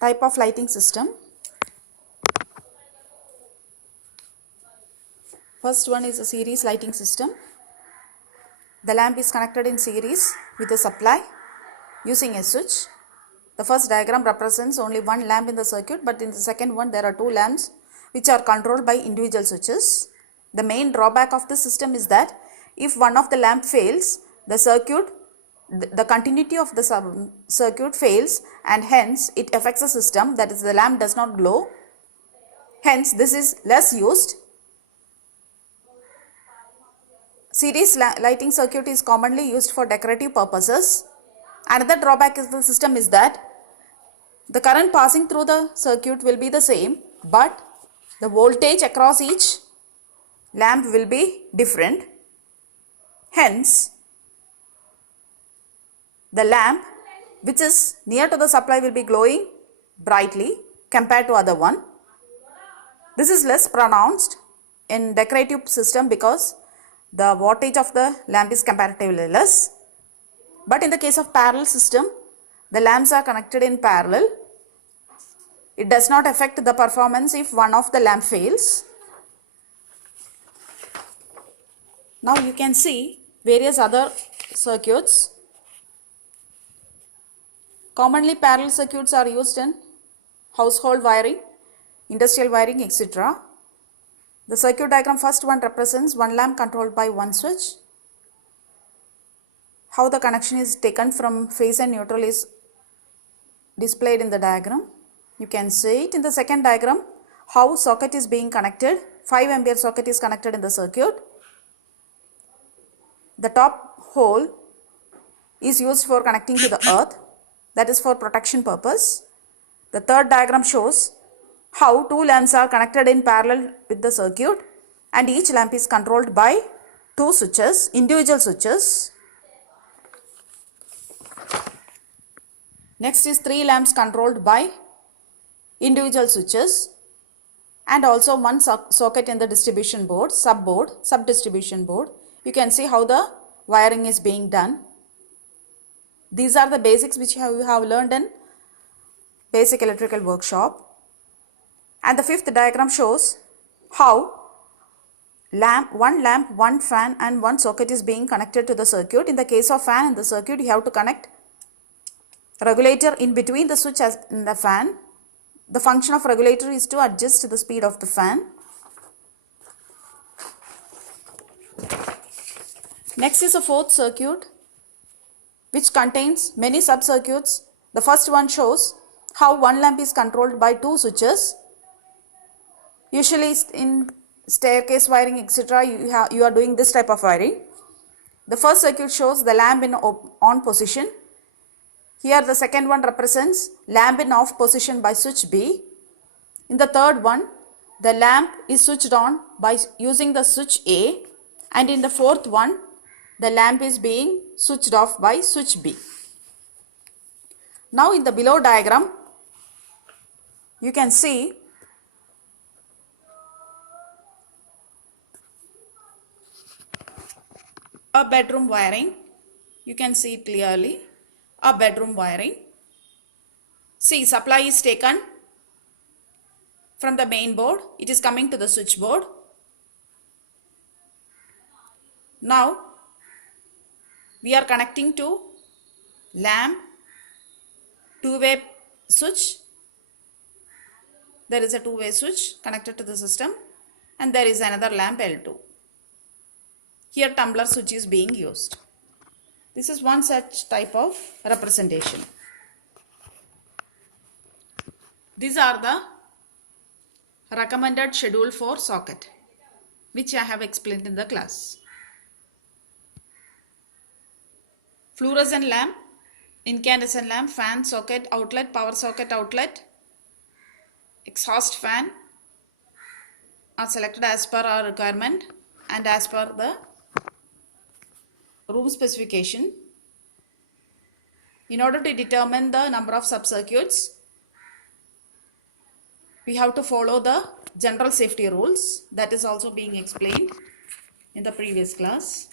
Type of lighting system. First one is a series lighting system. The lamp is connected in series with a supply using a switch. The first diagram represents only one lamp in the circuit, but in the second one there are two lamps which are controlled by individual switches. The main drawback of the system is that if one of the lamp fails, the continuity of the circuit fails, and hence it affects the system, that is the lamp does not glow. Hence this is less used. Series lighting circuit is commonly used for decorative purposes. Another drawback of the system is that the current passing through the circuit will be the same, but the voltage across each lamp will be different. Hence, the lamp which is near to the supply will be glowing brightly compared to other one. This is less pronounced in decorative system because the wattage of the lamp is comparatively less. But in the case of parallel system, the lamps are connected in parallel. It does not affect the performance if one of the lamp fails. Now you can see various other circuits. Commonly parallel circuits are used in household wiring, industrial wiring, etc. The circuit diagram, first one represents one lamp controlled by one switch. How the connection is taken from phase and neutral is displayed in the diagram. You can see it in the second diagram, how socket is being connected. 5 ampere socket is connected in the circuit. The top hole is used for connecting to the earth, that is for protection purpose. The third diagram shows how two lamps are connected in parallel with the circuit, and each lamp is controlled by two switches, individual switches. Next is three lamps controlled by individual switches, and also one socket in the distribution board, sub-distribution board. You can see how the wiring is being done. These are the basics which you have learned in basic electrical workshop. And the fifth diagram shows how one lamp, one fan and one socket is being connected to the circuit. In the case of fan in the circuit, you have to connect regulator in between the switch as in the fan. The function of regulator is to adjust the speed of the fan. Next is a fourth circuit which contains many sub-circuits. The first one shows how one lamp is controlled by two switches. Usually in staircase wiring, etc., you are doing this type of wiring. The first circuit shows the lamp in on position. Here the second one represents lamp in off position by switch B. In the third one, the lamp is switched on by using the switch A, and in the fourth one, the lamp is being switched off by switch B. Now in the below diagram, you can see a bedroom wiring. You can see it clearly. A bedroom wiring. See, supply is taken from the main board. It is coming to the switchboard. Now we are connecting to lamp, two-way switch. There is a two-way switch connected to the system, and there is another lamp L2. Here tumbler switch is being used. This is one such type of representation. These are the recommended schedule for socket, which I have explained in the class. Fluorescent lamp, incandescent lamp, fan, socket, outlet, power socket, outlet, exhaust fan are selected as per our requirement and as per the room specification. In order to determine the number of sub-circuits, we have to follow the general safety rules that is also being explained in the previous class.